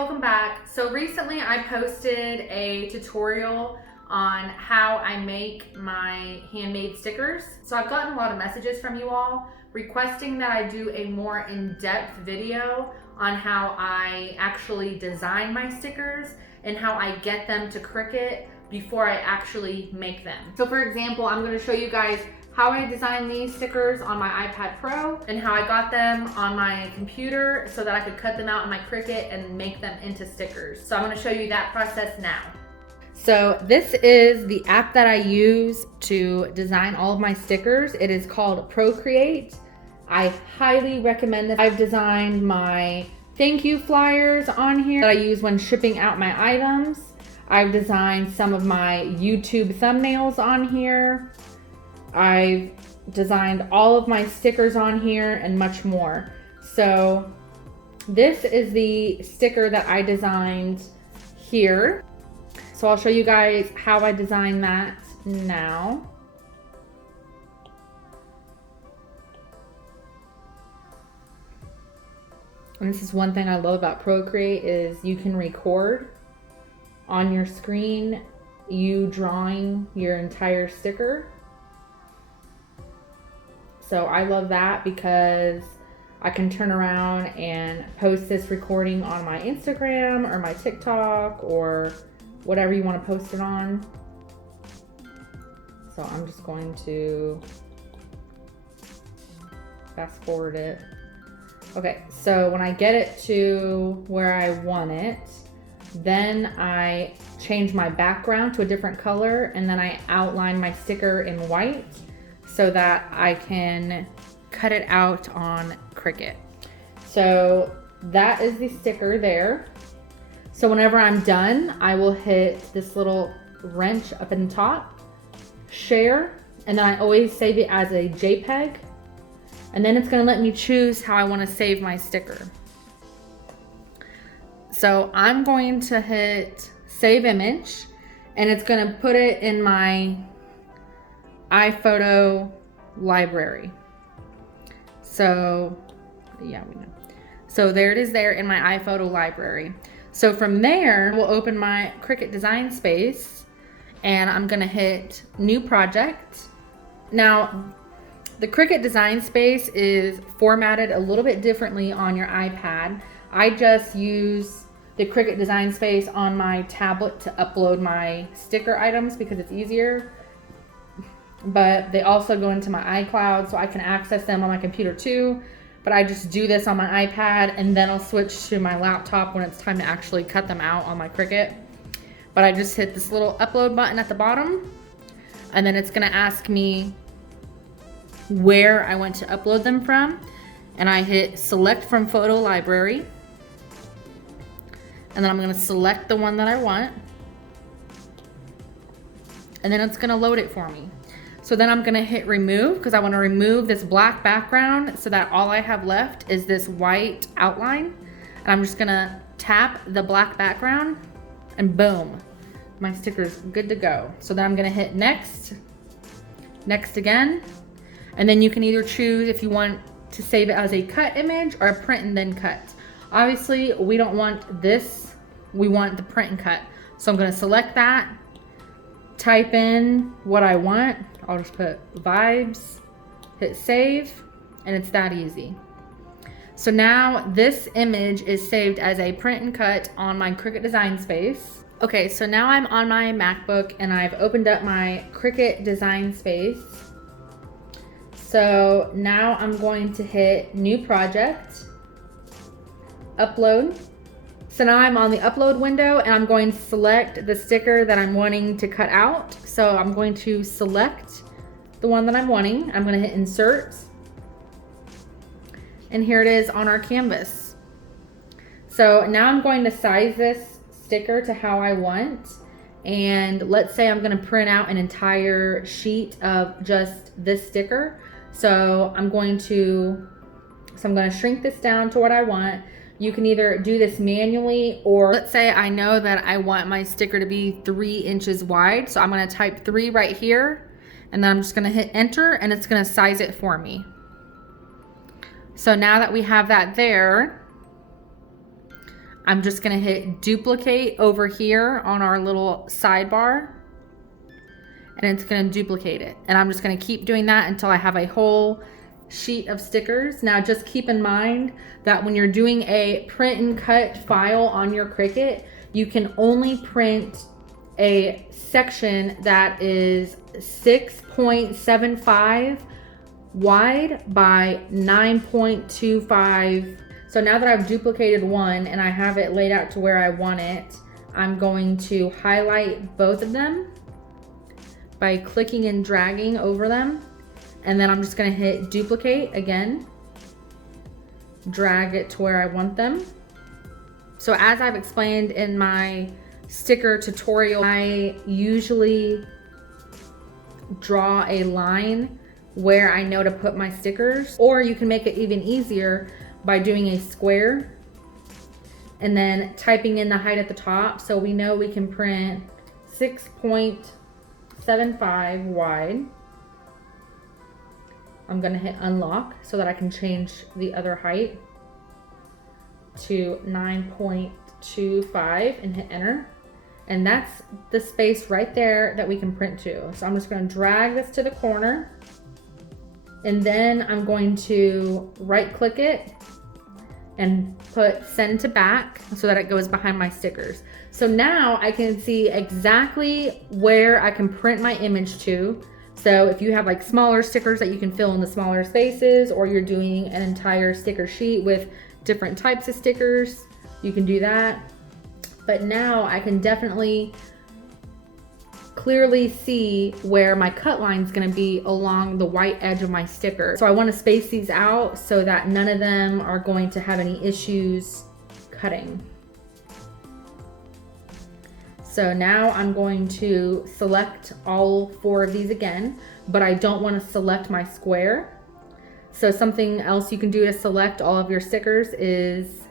welcome back. So recently I posted a tutorial on how I make my handmade stickers. So I've gotten a lot of messages from you all requesting that I do a more in-depth video on how I actually design my stickers and how I get them to Cricut before I actually make them. So for example, I'm going to show you guys how I designed these stickers on my iPad Pro and how I got them on my computer so that I could cut them out in my Cricut and make them into stickers. So I'm going to show you that process now. So this is the app that I use to design all of my stickers. It is called Procreate. I highly recommend this. I've designed my thank you flyers on here that I use when shipping out my items. I've designed some of my YouTube thumbnails on here. I've designed all of my stickers on here and much more. So this is the sticker that I designed here. So I'll show you guys how I designed that now. And this is one thing I love about Procreate is you can record on your screen you drawing your entire sticker. So I love that because I can turn around and post this recording on my Instagram or my TikTok or whatever you want to post it on. So I'm just going to fast forward it. Okay, so when I get it to where I want it, then I change my background to a different color and then I outline my sticker in white so that I can cut it out on Cricut. So that is the sticker there. So whenever I'm done, I will hit this little wrench up in the top, share, and then I always save it as a JPEG. And then it's gonna let me choose how I wanna save my sticker. So I'm going to hit save image and it's gonna put it in my iPhoto library. So yeah, we know. So there it is there in my iPhoto library. So from there, we'll open my Cricut Design Space and I'm gonna hit new project. Now, the Cricut Design Space is formatted a little bit differently on your iPad. I just use the Cricut Design Space on my tablet to upload my sticker items because it's easier. But they also go into my iCloud so I can access them on my computer too. But I just do this on my iPad and then I'll switch to my laptop when it's time to actually cut them out on my Cricut. But I just hit this little upload button at the bottom and then it's gonna ask me where I want to upload them from. And I hit select from photo library. And then I'm gonna select the one that I want. And then it's gonna load it for me. So then I'm gonna hit remove because I wanna remove this black background so that all I have left is this white outline. And I'm just gonna tap the black background and boom, my sticker's good to go. So then I'm gonna hit next, next again. And then you can either choose if you want to save it as a cut image or a print and then cut. Obviously, we don't want this, we want the print and cut. So I'm gonna select that, type in what I want. I'll just put vibes, hit save, and it's that easy. So now this image is saved as a print and cut on my Cricut Design Space. Okay, so now I'm on my MacBook and I've opened up my Cricut Design Space. So now I'm going to hit new project, upload. So now I'm on the upload window and I'm going to select the sticker that I'm wanting to cut out. So I'm going to select the one that I'm wanting. I'm going to hit insert. And here it is on our canvas. So now I'm going to size this sticker to how I want. And let's say I'm going to print out an entire sheet of just this sticker. So I'm going to shrink this down to what I want. You can either do this manually or let's say I know that I want my sticker to be 3 inches wide. So I'm going to type 3 right here and then I'm just going to hit enter and it's going to size it for me. So now that we have that there, I'm just gonna hit duplicate over here on our little sidebar, and it's gonna duplicate it. And I'm just gonna keep doing that until I have a whole sheet of stickers. Now just keep in mind that when you're doing a print and cut file on your Cricut, you can only print a section that is 6.75 wide by 9.25. So now that I've duplicated one and I have it laid out to where I want it, I'm going to highlight both of them by clicking and dragging over them. And then I'm just gonna hit duplicate again, drag it to where I want them. So as I've explained in my sticker tutorial, I usually draw a line where I know to put my stickers, or you can make it even easier by doing a square and then typing in the height at the top. So we know we can print 6.75 wide. I'm gonna hit unlock so that I can change the other height to 9.25 and hit enter. And that's the space right there that we can print to. So I'm just gonna drag this to the corner, and then I'm going to right click it and put send to back so that it goes behind my stickers. So now I can see exactly where I can print my image to. So if you have like smaller stickers that you can fill in the smaller spaces, or you're doing an entire sticker sheet with different types of stickers, you can do that. But now I can definitely clearly see where my cut line is going to be along the white edge of my sticker. So I want to space these out so that none of them are going to have any issues cutting. So now I'm going to select all 4 of these again, but I don't want to select my square. So something else you can do to select all of your stickers is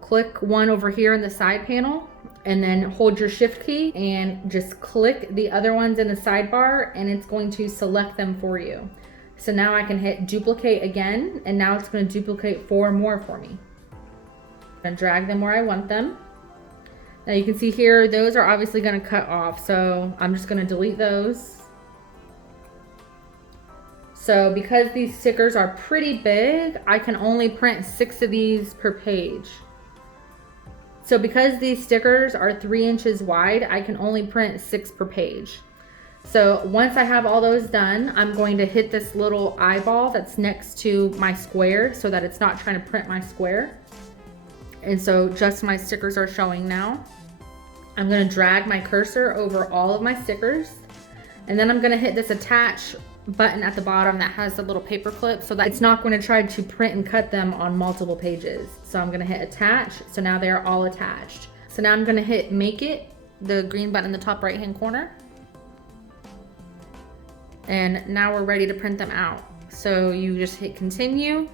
click one over here in the side panel, and then hold your shift key and just click the other ones in the sidebar, and it's going to select them for you. So now I can hit duplicate again, and now it's going to duplicate 4 more for me. I'm going to drag them where I want them. Now you can see here, those are obviously going to cut off, so I'm just going to delete those. So because these stickers are pretty big, I can only print 6 of these per page. So because these stickers are 3 inches wide, I can only print 6 per page. So once I have all those done, I'm going to hit this little eyeball that's next to my square so that it's not trying to print my square. And so just my stickers are showing now. I'm going to drag my cursor over all of my stickers, and then I'm going to hit this attach button at the bottom that has the little paper clip so that it's not going to try to print and cut them on multiple pages. So I'm going to hit attach. So now they're all attached. So now I'm going to hit make it, the green button in the top right hand corner. And now we're ready to print them out. So you just hit continue.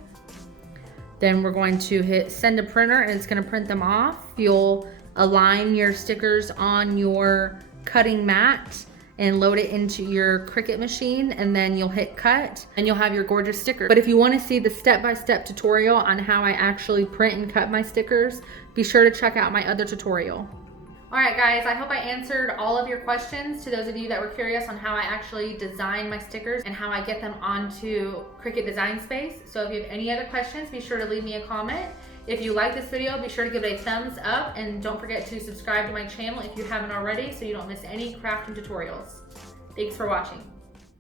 Then we're going to hit send to printer, and it's going to print them off. You'll align your stickers on your cutting mat and load it into your Cricut machine, and then you'll hit cut and you'll have your gorgeous sticker. But if you want to see the step-by-step tutorial on how I actually print and cut my stickers, be sure to check out my other tutorial. All right guys, I hope I answered all of your questions. To those of you that were curious on how I actually design my stickers and how I get them onto Cricut Design Space. So if you have any other questions, be sure to leave me a comment. If you like this video, be sure to give it a thumbs up, and don't forget to subscribe to my channel if you haven't already so you don't miss any crafting tutorials. Thanks for watching.